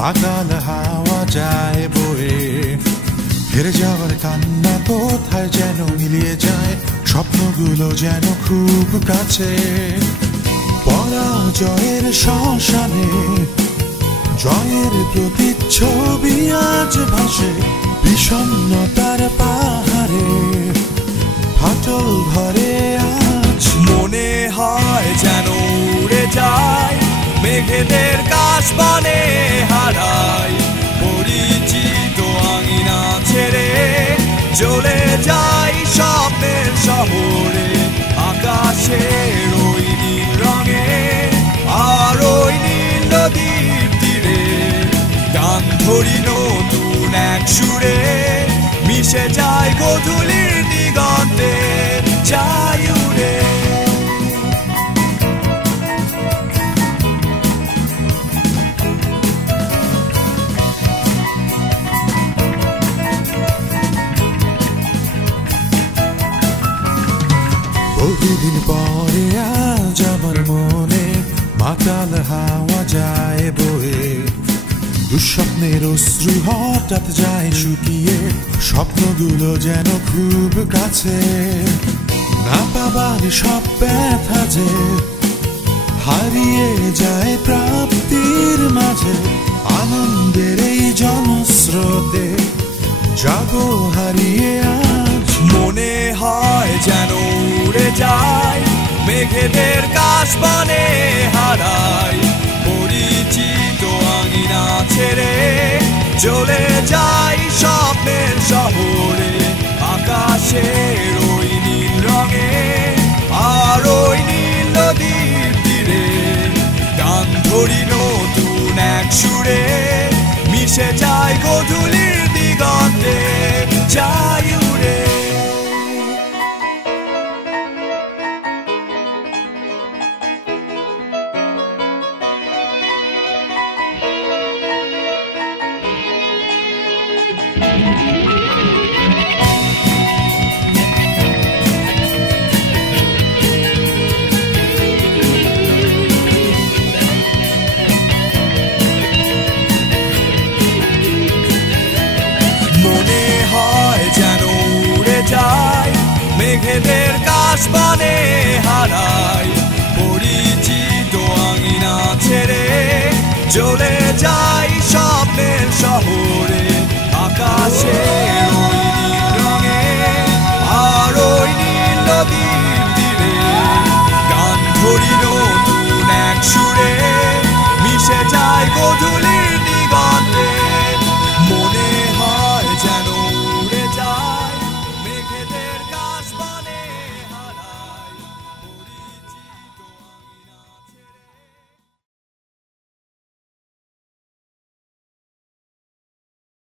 বাতাল হাওয়া যায় বয়ে, হেরে যাওয়ার কান্না কোথায় যেন মিলিয়ে যায়, স্বপ্নগুলো যেন খুব কাছে। পরাজয়ের শ্মশানে জয়ের প্রতিচ্ছবি আজ ভাসে, বিষণ্ণতার পাহাড়ে ফাটল ধরে আজ। মনে হয় যেন উড়ে যায় মেঘেদের কাশবনে হারাই, পরিচিত আঙিনা ছেড়ে চলে যাই স্বপ্নের শহরে। আকাশের ওই নীল রঙে আর ওই নীল নদীর তীরে গান ধরি নতুন এক সুরে, মিশে যায় গোধূলির দিগন্তে যাই উড়ে। বহুদিন পরে আজ আমার মনে মাতাল হাওয়া যায় বয়ে, দুঃস্বপ্নের অশ্রু হঠাৎ যায় শুকিয়ে, স্বপ্নগুলো যেন খুব কাছে। না পাবার সব ব্যথা যে হারিয়ে যায় প্রাপ্তির মাঝে, আনন্দের এই জনস্রোতে জাগো হারিয়ে আজ। মনে হয় যেন উড়ে যায় মেঘেদের কাশবনে হারাই, পরিচিত আঙিনা ছেড়ে চলে যাই স্বপ্নের শহরে। আকাশের ওই নীল রঙে আর ওই নীল নদীর তীরে গান ধরি নতুন এক সুরে, মিশে যায় গোধূলির দিগন্তে যাই উড়ে। মনে হয় যেন উড়ে যায় মেঘেদের কাশবনে হারাই, পরিচিত আঙিনা ছেড়ে চলে যাই স্বপ্নের শহরে।